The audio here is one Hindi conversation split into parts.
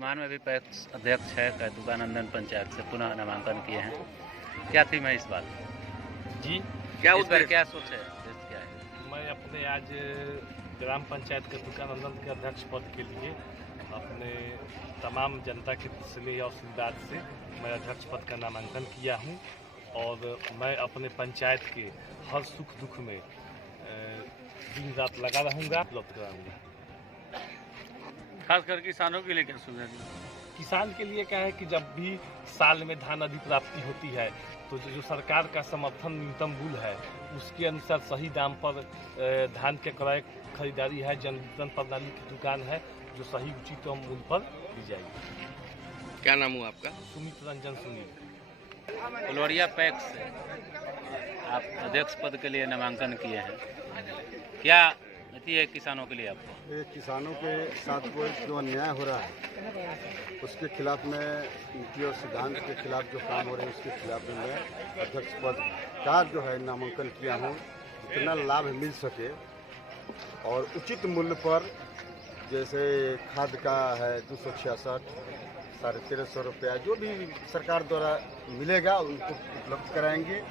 वर्तमान में भी पैक्स अध्यक्ष है कैतुकानंदन पंचायत से पुनः नामांकन किए हैं। क्या थी मैं इस बात जी क्या इस बार क्या सोच है, क्या है? मैं अपने आज ग्राम पंचायत कैतुकानंदन के अध्यक्ष पद के लिए अपने तमाम जनता के स्नेह और आशीर्वाद से मैं अध्यक्ष पद का नामांकन किया हूं और मैं अपने पंचायत के हर सुख दुख में दिन रात लगा रहूंगा, उपलब्ध कराऊंगा। खासकर किसानों के लिए क्या सुविधा दी? किसान के लिए क्या है कि जब भी साल में धान अधिप्राप्ति होती है तो जो सरकार का समर्थन न्यूनतम मूल्य है उसके अनुसार सही दाम पर धान के क्रय खरीदारी है। जन वितरण प्रणाली की दुकान है जो सही उचित मूल्य पर दी जाएगी। क्या नाम हुआ आपका? सुमित रंजन सुनील। फुलवरिया पैक्स से आप अध्यक्ष पद के लिए नामांकन किए हैं, क्या नीति है किसानों के लिए आपको? ये किसानों के साथ कोई जो अन्याय हो रहा है उसके खिलाफ में, नीति और सिद्धांत के खिलाफ जो काम हो रहे हैं उसके खिलाफ में मैं अध्यक्ष पद का जो है नामांकन किया हूँ। जितना लाभ मिल सके और उचित मूल्य पर, जैसे खाद का है 266, 1350 रुपया जो भी सरकार द्वारा मिलेगा उनको उपलब्ध कराएंगे।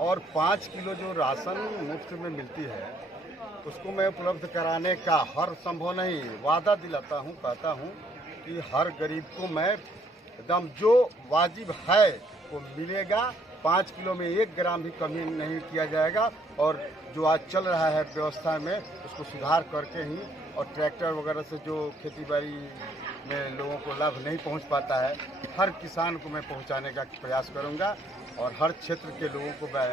और 5 किलो जो राशन मुफ्त में मिलती है उसको मैं उपलब्ध कराने का हर संभव नहीं वादा दिलाता हूँ, कहता हूँ कि हर गरीब को मैं एकदम जो वाजिब है वो मिलेगा। 5 किलो में 1 ग्राम भी कमी नहीं किया जाएगा। और जो आज चल रहा है व्यवस्था में उसको सुधार करके ही, और ट्रैक्टर वगैरह से जो खेती बाड़ी में लोगों को लाभ नहीं पहुंच पाता है, हर किसान को मैं पहुंचाने का प्रयास करूंगा और हर क्षेत्र के लोगों को मैं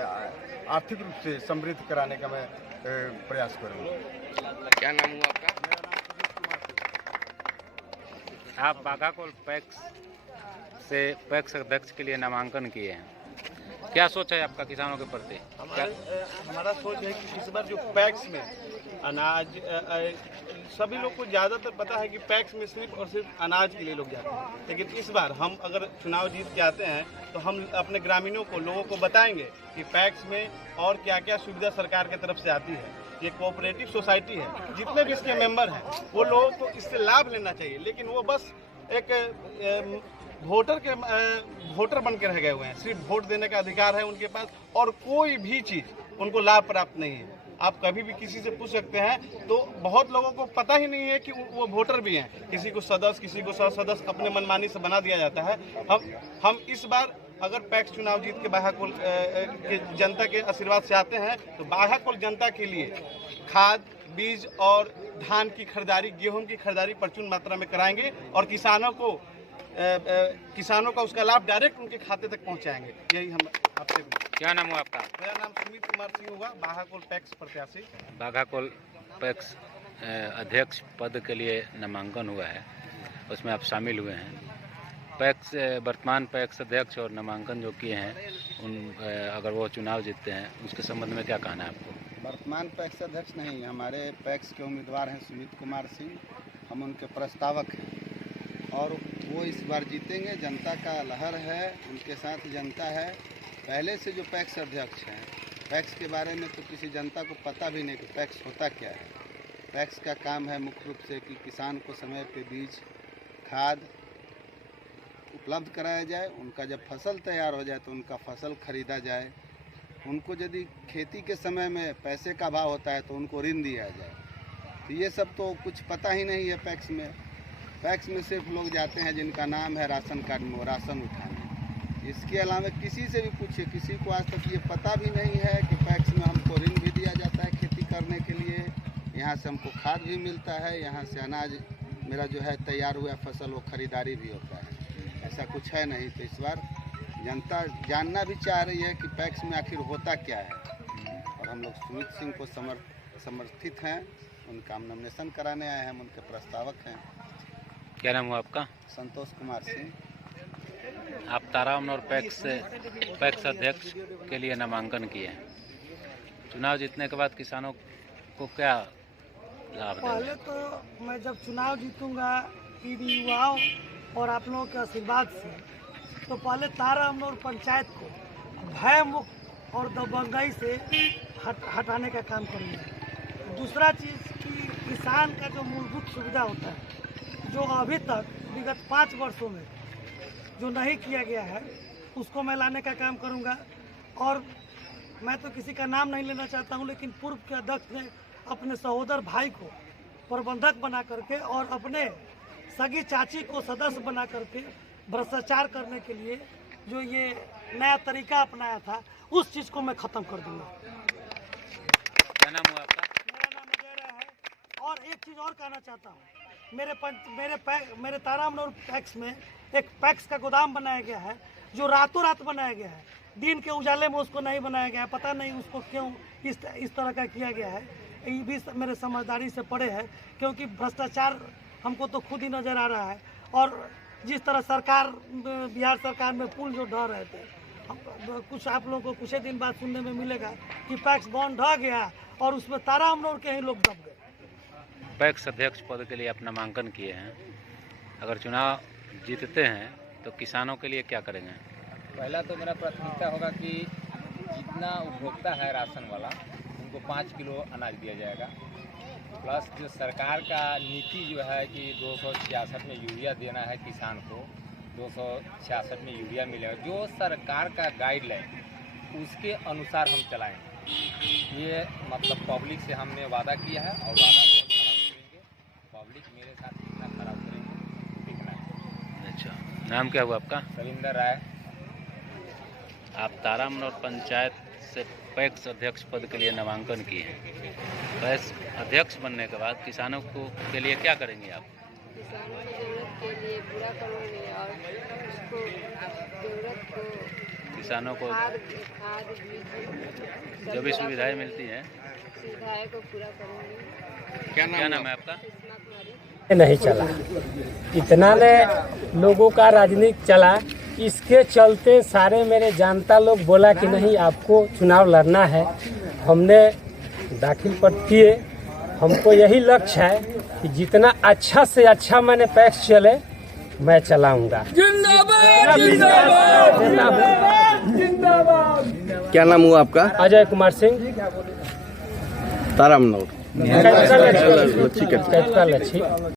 आर्थिक रूप से समृद्ध कराने का मैं प्रयास करूंगा। क्या नाम हुआ आपका? मेरा नाम सुमित कुमार सिंह। आप बाघाकोल पैक्स से पैक्स अध्यक्ष के लिए नामांकन किए हैं, क्या सोच है आपका किसानों के प्रति? हमारा सोच है कि इस बार जो पैक्स में अनाज, सभी लोग को ज़्यादातर पता है कि पैक्स में सिर्फ और सिर्फ अनाज के लिए लोग जाते हैं, लेकिन इस बार हम अगर चुनाव जीत के आते हैं तो हम अपने ग्रामीणों को, लोगों को बताएंगे कि पैक्स में और क्या क्या सुविधा सरकार की तरफ से आती है। ये कोऑपरेटिव सोसाइटी है, जितने भी इसके मेंबर हैं वो लोगों को इससे लाभ लेना चाहिए, लेकिन वो बस एक वोटर बन के रह गए हुए हैं। सिर्फ वोट देने का अधिकार है उनके पास और कोई भी चीज़ उनको लाभ प्राप्त नहीं है। आप कभी भी किसी से पूछ सकते हैं तो बहुत लोगों को पता ही नहीं है कि वो वोटर भी हैं। किसी को सदस्य, किसी को सदस्य अपने मनमानी से बना दिया जाता है। हम इस बार अगर पैक्स चुनाव जीत के बाघाकोल के जनता के आशीर्वाद से आते हैं तो बाघाकोल जनता के लिए खाद, बीज और धान की खरीदारी, गेहूं की खरीदारी प्रचुर मात्रा में कराएंगे और किसानों का उसका लाभ डायरेक्ट उनके खाते तक पहुंचाएंगे। यही हम आपसे। क्या नाम हुआ आपका? मेरा नाम सुमित कुमार सिंह हुआ, बाघाकोल पैक्स प्रत्याशी। बाघाकोल पैक्स अध्यक्ष पद के लिए नामांकन हुआ है, उसमें आप शामिल हुए हैं। पैक्स वर्तमान पैक्स अध्यक्ष और नामांकन जो किए हैं अगर वो चुनाव जीतते हैं उसके संबंध में क्या कहना है आपको? वर्तमान पैक्स अध्यक्ष नहीं, हमारे पैक्स के उम्मीदवार हैं सुमित कुमार सिंह, हम उनके प्रस्तावक हैं और वो इस बार जीतेंगे। जनता का लहर है, उनके साथ जनता है। पहले से जो पैक्स अध्यक्ष हैं, पैक्स के बारे में तो किसी जनता को पता भी नहीं कि पैक्स होता क्या है। पैक्स का काम है मुख्य रूप से कि किसान को समय पे बीज, खाद उपलब्ध कराया जाए, उनका जब फसल तैयार हो जाए तो उनका फसल खरीदा जाए, उनको यदि खेती के समय में पैसे का अभाव होता है तो उनको ऋण दिया जाए। तो ये सब तो कुछ पता ही नहीं है पैक्स में। पैक्स में सिर्फ लोग जाते हैं जिनका नाम है राशन कार्ड में, वो राशन उठाने। इसके अलावा किसी से भी पूछिए, किसी को आज तक ये पता भी नहीं है कि पैक्स में हमको ऋण भी दिया जाता है खेती करने के लिए, यहाँ से हमको खाद भी मिलता है, यहाँ से अनाज मेरा जो है तैयार हुआ फसल वो खरीदारी भी होता है। ऐसा कुछ है नहीं। तो इस बार जनता जानना भी चाह रही है कि पैक्स में आखिर होता क्या है और हम लोग सुमित सिंह को समर्थित हैं, उनका हम नॉमिनेशन कराने आए हैं, हम उनके प्रस्तावक हैं। क्या नाम हुआ आपका? संतोष कुमार सिंह। आप तारामनौर पैक्स अध्यक्ष के लिए नामांकन किए हैं, चुनाव जीतने के बाद किसानों को क्या लाभ देंगे? पहले तो मैं जब चुनाव जीतूंगा इन युवाओं और आप लोगों के आशीर्वाद से, तो पहले तारामनौर पंचायत को भय मुक्त और दबंगई से हटाने का काम करूँगा। दूसरा चीज़ कि किसान का जो मूलभूत सुविधा होता है, जो अभी तक विगत 5 वर्षों में जो नहीं किया गया है उसको मैं लाने का काम करूंगा। और मैं तो किसी का नाम नहीं लेना चाहता हूं, लेकिन पूर्व के अध्यक्ष ने अपने सहोदर भाई को प्रबंधक बना करके और अपने सगी चाची को सदस्य बना करके भ्रष्टाचार करने के लिए जो ये नया तरीका अपनाया था, उस चीज़ को मैं ख़त्म कर दूंगा। क्या नाम हुआ आपका? मेरा नाम अजय राय है। और एक चीज़ और कहना चाहता हूँ, मेरे तारामनोर पैक्स में एक पैक्स का गोदाम बनाया गया है जो रातों रात बनाया गया है। दिन के उजाले में उसको नहीं बनाया गया है, पता नहीं उसको क्यों इस तरह का किया गया है। ये भी मेरे समझदारी से पड़े है, क्योंकि भ्रष्टाचार हमको तो खुद ही नज़र आ रहा है। और जिस तरह सरकार, बिहार सरकार में पुल जो ढह रहे थे, कुछ आप लोगों को कुछ ही दिन बाद सुनने में मिलेगा कि पैक्स बॉन्ड ढह गया और उसमें तारामनोर के ही लोग दब गए। पैक्स अध्यक्ष पद के लिए आप नामांकन किए हैं, अगर चुनाव जीतते हैं तो किसानों के लिए क्या करेंगे? पहला तो मेरा प्राथमिकता होगा कि जितना उपभोक्ता है राशन वाला, उनको 5 किलो अनाज दिया जाएगा। प्लस जो सरकार का नीति जो है कि 266 में यूरिया देना है किसान को, 266 में यूरिया मिलेगा, जो सरकार का गाइडलाइन उसके अनुसार हम चलाएंगे। ये मतलब पब्लिक से हमने वादा किया है और वादा को खराब करेंगे। पब्लिक मेरे साथ कितना खराब करेंगे देखना है। अच्छा, नाम क्या हुआ आपका? सविंदर राय। आप तारामनोर पंचायत से पैक्स अध्यक्ष पद के लिए नामांकन किए हैं। पैक्स अध्यक्ष बनने के बाद किसानों को के लिए क्या करेंगे आप? किसानों की जरूरत के लिए पूरा करूँगी और उसको जरूरत को किसानों को खाद बीज जो भी सुविधाएं मिलती हैं, सुविधाएं को पूरा करूँगी। क्या नाम है आपका? नहीं चला, इतना ने लोगों का राजनीति चला, इसके चलते सारे मेरे जनता लोग बोला कि नहीं आपको चुनाव लड़ना है। हमने दाखिल पर किए। हमको यही लक्ष्य है कि जितना अच्छा से अच्छा मैंने पैक्स चले मैं चलाऊंगा। क्या नाम हुआ आपका? अजय कुमार सिंह, तारामनोर। कैथका लच्छी।